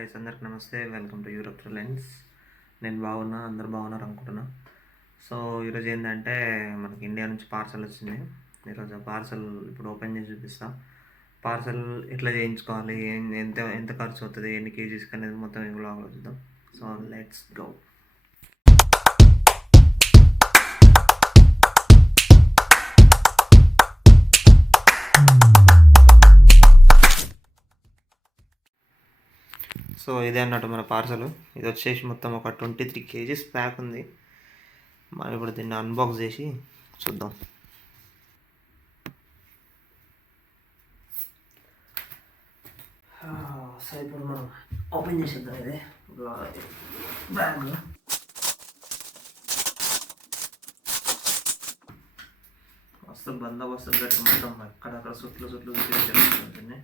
Guys, అందరికి నమస్తే. Welcome to Europe lens. నేను బాగున్నా, అందరు బాగున్నారు అనుకుంటున్నా. సో ఈరోజు ఏంటంటే మనకి ఇండియా నుంచి పార్సల్ వచ్చింది. ఈరోజు ఆ పార్సల్ ఇప్పుడు ఓపెన్ చేసి చూపిస్తా. పార్సల్ ఎట్లా చేయించుకోవాలి, ఎంత ఎంత ఖర్చు అవుతుంది, ఎన్ని కేజీస్కి అనేది మొత్తం ఈ వ్లాగ్లో చూద్దాం. So let's go. సో ఇదే అన్నట్టు మన పార్సల్. ఇది వచ్చేసి మొత్తం ఒక 23 kgs ప్యాక్ ఉంది. మనం ఇప్పుడు దీన్ని అన్బాక్స్ చేసి చూద్దాం. సో ఇప్పుడు మనం ఓపెన్ చేసేద్దాం. ఇదే బ్యాగ్. మస్తు బందోబస్తు పెట్టి మొత్తం అక్కడక్కడ సుట్లు జరుగుతుంది.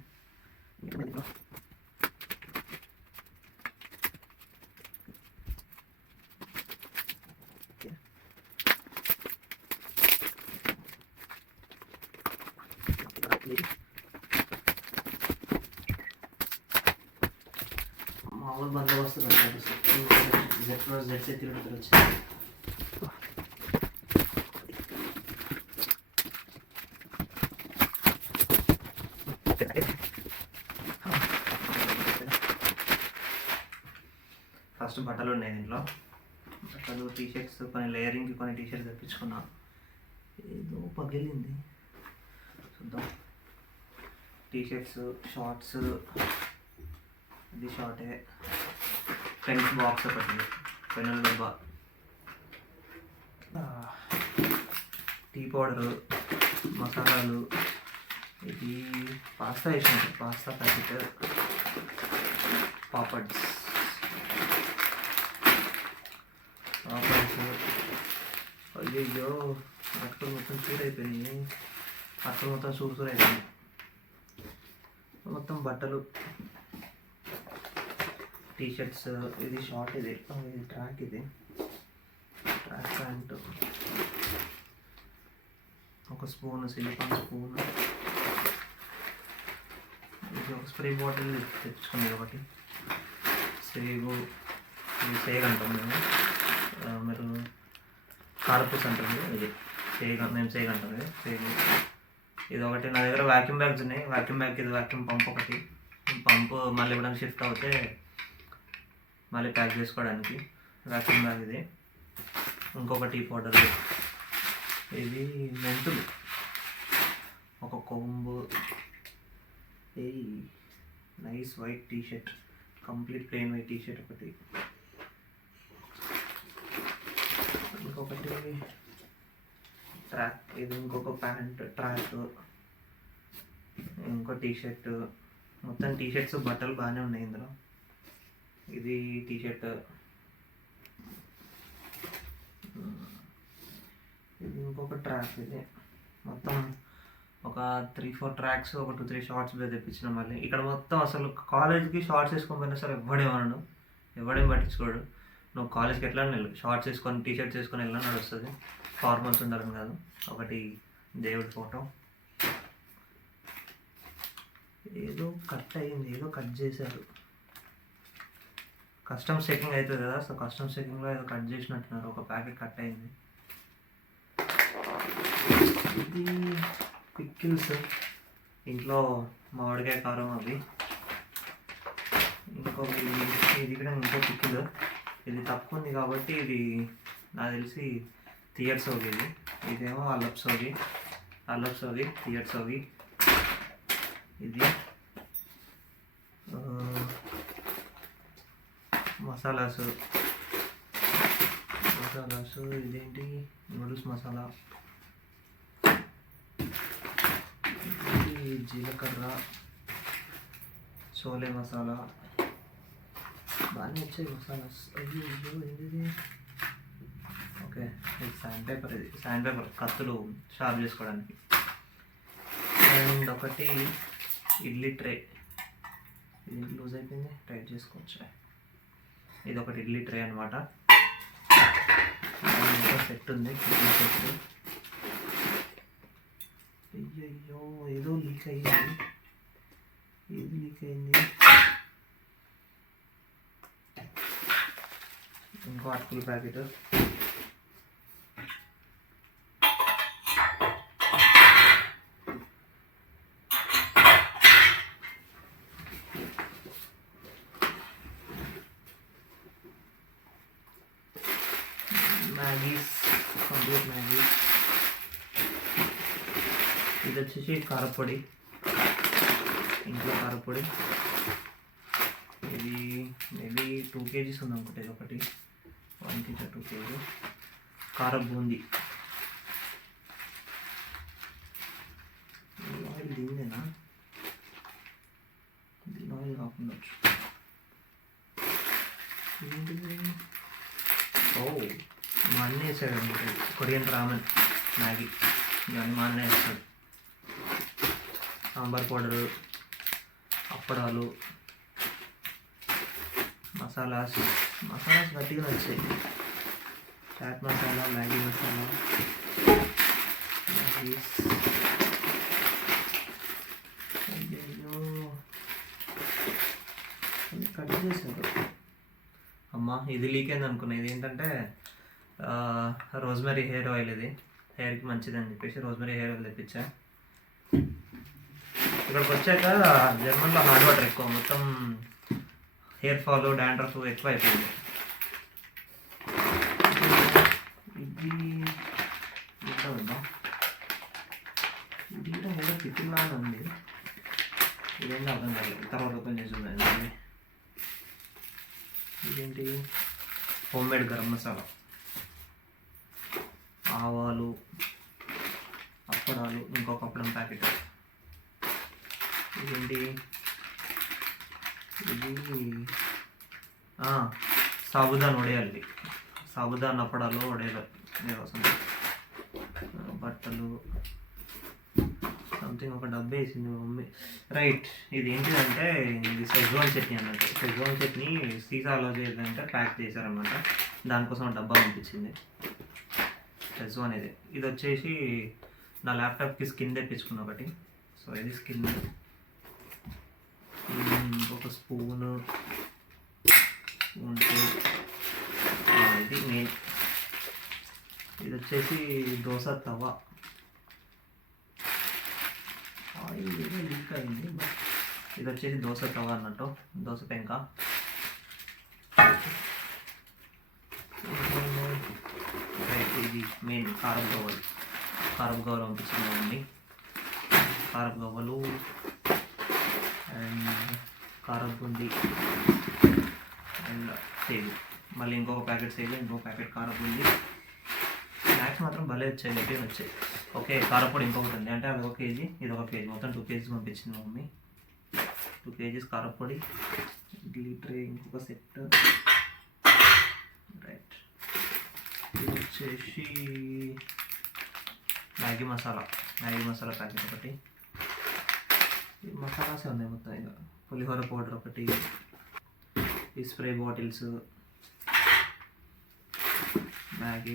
మామూలు బందోబస్తు పెట్టారు. జెడ్ సెక్యూరిటీ వచ్చింది. ఫస్ట్ బట్టలు ఉన్నాయి దీంట్లో. బట్టలు, టీషర్ట్స్, కొన్ని లేయరింగ్కి కొన్ని టీషర్ట్స్ తెప్పించుకున్నా. ఏదో పగిలింది, చూద్దాం. టీషర్ట్స్, షార్ట్స్, ఇది షార్టే. పెన్స్ బాక్స్ ఒకటి, పెన్నుల డబ్బా, టీ పౌడరు, మసాలాలు, ఇది పాస్తా వేసినట్టు పాస్తా ప్యాకెట్, పాపడ్స్, అయ్యో అక్కడ మొత్తం అయిపోయినాయి. అక్కడ మొత్తం సూర్ అయిపోయింది. మొత్తం బట్టలు, టీషర్ట్స్, ఇది షార్ట్, ఇది ట్రాక్, ఇది ట్రాక్ ప్యాంట్, ఒక స్పూన్, సిలికాన్ స్పూన్, ఇది ఒక స్ప్రే బాటిల్ తెచ్చుకుంది ఒకటి. సేగు, ఇది సేగ అంటాం మేము, మీరు కారపూస అంటాము. ఇది సేగ, మేము సేగ అంటాం. ఇది సేగు. ఇది ఒకటి. నా దగ్గర వ్యాక్యూమ్ బ్యాగ్స్ ఉన్నాయి. వ్యాక్యూమ్ బ్యాగ్, ఇది వ్యాక్యూమ్ పంప్ ఒకటి. పంపు మళ్ళీ ఎప్పుడైనా షిఫ్ట్ అవుతే మళ్ళీ ప్యాక్ చేసుకోవడానికి వ్యాక్యూమ్ బ్యాగ్ ఇది. ఇంకొక టీ పౌడర్, ఇది మెంతులు, ఒక కొంబు, a nice white t-shirt, complete plain white t-shirt ఒకటి. ఇంకొకటి ట్రాక్, ఇది ఇంకొక ప్యాంట్ ట్రాక్, ఇంకో టీషర్ట్. మొత్తం టీషర్ట్స్, బట్టలు బాగానే ఉన్నాయి ఇందులో. ఇది టీషర్ట్, ఇది ఇంకొక ట్రాక్. ఇది మొత్తం ఒక 3-4 ట్రాక్స్, ఒక 2-3 షార్ట్స్ మీద తెప్పించిన. మళ్ళీ ఇక్కడ మొత్తం అసలు కాలేజ్కి షార్ట్స్ వేసుకొని పోయినా సరే ఎవడేమన్నాడు, ఎవడేం పట్టించుకోడు. నువ్వు కాలేజ్కి ఎట్లా వెళ్ళు, షార్ట్స్ వేసుకొని టీషర్ట్స్ వేసుకొని వెళ్ళినా నడుస్తుంది. ఫార్మల్స్ ఉండాలని కాదు. ఒకటి దేవుడి ఫోటో, ఏదో కట్ అయ్యింది, ఏదో కట్ చేశారు. కస్టమ్స్ చెకింగ్ అవుతుంది కదా, సో కస్టమ్స్ చెకింగ్లో ఏదో కట్ చేసినట్టున్నారు. ఒక ప్యాకెట్ కట్ అయింది. ఇది పిక్కిల్స్, ఇంట్లో మామిడికాయ కారం అవి. ఇది కూడా ఇంకో పిక్కిల్. ఇది తక్కువ ఉంది కాబట్టి ఇది నాకు తెలిసి తీయటి సోగి. ఇదేమో అల్లపు సోగి, తీయటి సోగి. ఇది మసాలాసు, ఇదేంటి నూడిల్స్ మసాలా, ఇది జీలకర్ర, చోలే మసాలా. బాగానే వచ్చాయి మసాలాస్. అయ్యో ఏంటిది? ఓకే, ఇది శాండ్ పేపర్ కత్తులు షార్ప్ చేసుకోవడానికి. అండ్ ఒకటి ఇడ్లీ ట్రే, ఇది లూజ్ అయిపోయింది, టైట్ చేసుకోవచ్చు. ఇది ఒకటి ఇడ్లీ ట్రే అనమాట. సెట్ ఉంది, సెట్. అయ్యో ఏదో లీక్ అయ్యింది. ఏది లీక్ అయింది? ఇంకో అటుకుల ప్యాకెట్, మ్యాగీస్, కంప్లీట్ మ్యాగీస్. ఇది వచ్చేసి కారపొడి, ఇంట్లో కారపొడి. ఇది మేబీ 2 kgs ఉంది అనుకుంటే, ఇది ఒకటి 1 kg 2 kg. కారం బూందీ, ఆయిల్ దీనిదేనా, దీని ఆయిల్ కాకుండా మా అన్న వేసాడు అనుకుంటే, కొరియన్ రామన్, మ్యాగీ, ఇవన్నీ మా అన్న వేస్తాడు. సాంబార్ పౌడరు, అప్పడాలు, మసాలాస్ గట్టిగా వచ్చాయి. Chaat masala, Maggi masala, Maggis. Cut చేశారు. అమ్మ ఇది లీక్ అయింది అనుకున్నా. ఇది ఏంటంటే రోజ్మెరీ హెయిర్ ఆయిల్. ఇది హెయిర్కి మంచిది అని చెప్పేసి రోజ్మెరీ హెయిర్ ఆయిల్ తెప్పించా. ఇక్కడికి వచ్చాక జర్మన్లో హాట్ వాటర్ ఎక్కువ, మొత్తం హెయిర్ ఫాల్, డాండ్రఫ్ ఎక్కువ అయిపోయింది. ఇది ఉందా, ఇది ఏదో పిక్కిల్లాగా ఉంది. ఇదేంటి అర్థం కాలేదు, తర్వాత ఓపెన్ చేసి ఉందండి. ఇదేంటి, హోమ్ మేడ్ గరం మసాలా, ఆవాలు, అప్పడాలు, ఇంకొక అప్పడం ప్యాకెట్. ఇదేంటి, ఇది సాబుదాన్ వడియాలి, సాబుదాన్ అప్పడాలు వడియాలు కోసం. బట్టలు, సంథింగ్ ఒక డబ్బా వేసింది మా మమ్మీ. రైట్, ఇది ఏంటిదంటే ఇది షెజ్వాన్ చట్నీ అన్నట్టు. షెజ్వాన్ చట్నీ సీసాలో చేయాలంటే ప్యాక్ చేశారనమాట, దానికోసం డబ్బా పంపించింది. షెజ్వాన్ ఇది వచ్చేసి నా ల్యాప్టాప్కి స్కిన్ తెప్పించుకున్న ఒకటి. సో ఇది స్కిన్. ఒక స్పూను ఉంటే ఇది మెయిన్. ఇది వచ్చేసి దోశ తవా. ఆయిల్ ఏదో లీక్ అయింది, బట్ ఇది వచ్చేసి దోశ తవా అన్నట్టు, దోశ పెంక. ఇది మెయిన్ కారం గవ్వలు. కారం గవ్వలు పంపించింది. కారం గవ్వలు అండ్ కారం బూందీ అండ్ సేలు. మళ్ళీ ఇంకొక ప్యాకెట్ సేలు, ఇంకొక ప్యాకెట్ కారం బూందీ. స్నాక్స్ మాత్రం భలే వచ్చాయి, గట్టిగా వచ్చాయి. ఓకే, కారపొడి ఇంకొకటి ఉంది, అంటే అది 1 kg, ఇది 1 kg, మొత్తం 2 kgs పంపించింది మా మమ్మీ. 2 kgs కారపొడి. ఇడ్లీ ట్రే ఇంకొక సెట్. రైట్, ఇది వచ్చేసి మ్యాగీ మసాలా ప్యాకెట్ ఒకటి. మసాలాసే ఉన్నాయి మొత్తం. ఇక పులిహోర పౌడర్ ఒకటి, ఈ స్ప్రే బాటిల్స్, మ్యాగీ.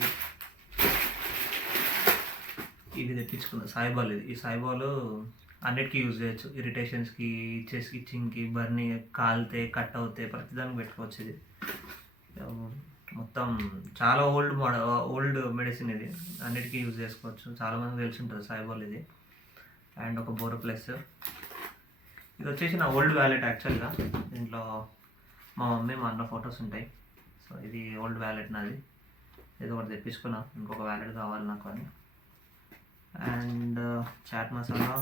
ఇది తెప్పించుకున్నా సాయిబాల్. ఈ సాయిబాల్ అన్నిటికీ యూజ్ చేయొచ్చు, ఇరిటేషన్స్కి, చెస్ట్ ఇచ్చింగ్కి, బర్నీ, కాలితే, కట్ అవుతే, ప్రతిదానికి పెట్టుకోవచ్చు. ఇది మొత్తం చాలా ఓల్డ్ మెడిసిన్. ఇది అన్నిటికీ యూజ్ చేసుకోవచ్చు, చాలామంది తెలిసి ఉంటుంది సాయిబాల్ ఇది. అండ్ ఒక బోరోప్లస్. ఇది వచ్చేసి నా ఓల్డ్ వ్యాలెట్ యాక్చువల్గా. దీంట్లో మా మమ్మీ, మా అన్న ఫొటోస్ ఉంటాయి. సో ఇది ఓల్డ్ వ్యాలెట్ నాది. ఏదో ఒకటి తెప్పించుకున్నా, ఇంకొక వ్యాలెట్ కావాలి నాకు అని. అండ్ చాట్ మసాలా,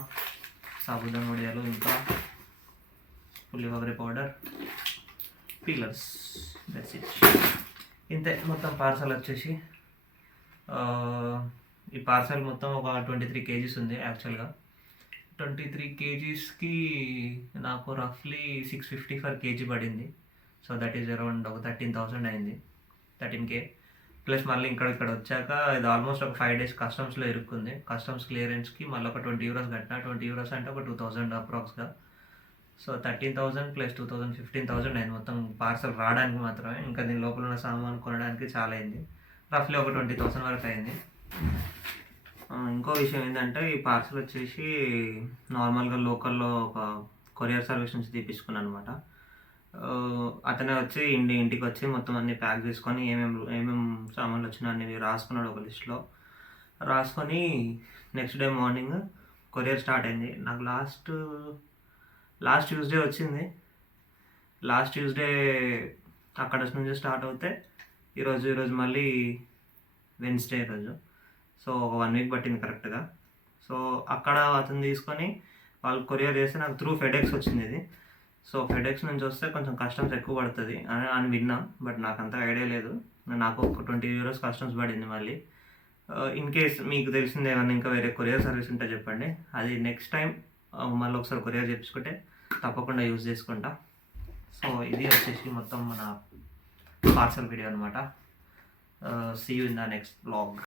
సాబుదాన్ వడియాలు, ఇంకా పులిహోర పౌడర్, పీలర్స్. That's it. ఇంతే మొత్తం పార్సల్ వచ్చేసి. ఈ పార్సల్ మొత్తం ఒక 23 kgs ఉంది యాక్చువల్గా. 23 kgsకి నాకు రఫ్లీ 650 per kg పడింది. సో దట్ ఈజ్ అరౌండ్ ఒక 13,000 అయింది, 13K. ప్లస్ మళ్ళీ ఇక్కడ వచ్చాక ఇది ఆల్మోస్ట్ ఒక 5 days కస్టమ్స్లో ఇరుక్కుంది. కస్టమ్స్ క్లియరెన్స్కి మళ్ళీ ఒక €20 కట్టిన. €20 అంటే ఒక 2,000 అప్రాక్స్గా. సో 13,000 ప్లస్ 2,000 15,000 అయింది మొత్తం పార్సల్ రావడానికి మాత్రమే. ఇంకా దీని లోపల ఉన్న సామాన్ కొనడానికి చాలా అయింది, రఫ్లీ ఒక 20,000 వరకు అయింది. ఇంకో విషయం ఏంటంటే ఈ పార్సల్ వచ్చేసి నార్మల్గా లోకల్లో ఒక కొరియర్ సర్వీస్ నుంచి తీపించుకున్నాను అనమాట. అతనే వచ్చి ఇంటికి వచ్చి మొత్తం అన్నీ ప్యాక్ చేసుకొని ఏమేమి సామాన్లు వచ్చినా అన్ని రాసుకున్నాడు ఒక లిస్ట్లో. రాసుకొని next day morning courier start అయింది. నాకు లాస్ట్ ట్యూస్డే వచ్చింది. లాస్ట్ ట్యూస్డే అక్కడ నుంచి స్టార్ట్ అవుతే ఈరోజు మళ్ళీ వెన్స్డే ఈరోజు. సో ఒక 1 వీక్ పట్టింది కరెక్ట్గా. సో అక్కడ అతను తీసుకొని వాళ్ళు కొరియర్ చేస్తే నాకు త్రూ ఫెడెక్స్ వచ్చింది ఇది. సో ఫెడెక్స్ నుంచి వస్తే కొంచెం కస్టమ్స్ ఎక్కువ పడుతుంది అని విన్నా, బట్ నాకు అంత ఐడియా లేదు. నాకు ఒక €20 కస్టమ్స్ పడింది మళ్ళీ. ఇన్ కేస్ మీకు తెలిసింది ఏమన్నా ఇంకా వేరే కొరియర్ సర్వీస్ ఉంటే చెప్పండి. అది నెక్స్ట్ టైం మళ్ళీ ఒకసారి కొరియర్ చేయించుకుంటే తప్పకుండా యూజ్ చేసుకుంటా. సో ఇది వచ్చేసి మొత్తం మన పార్సల్ వీడియో అనమాట. See you in the next blog.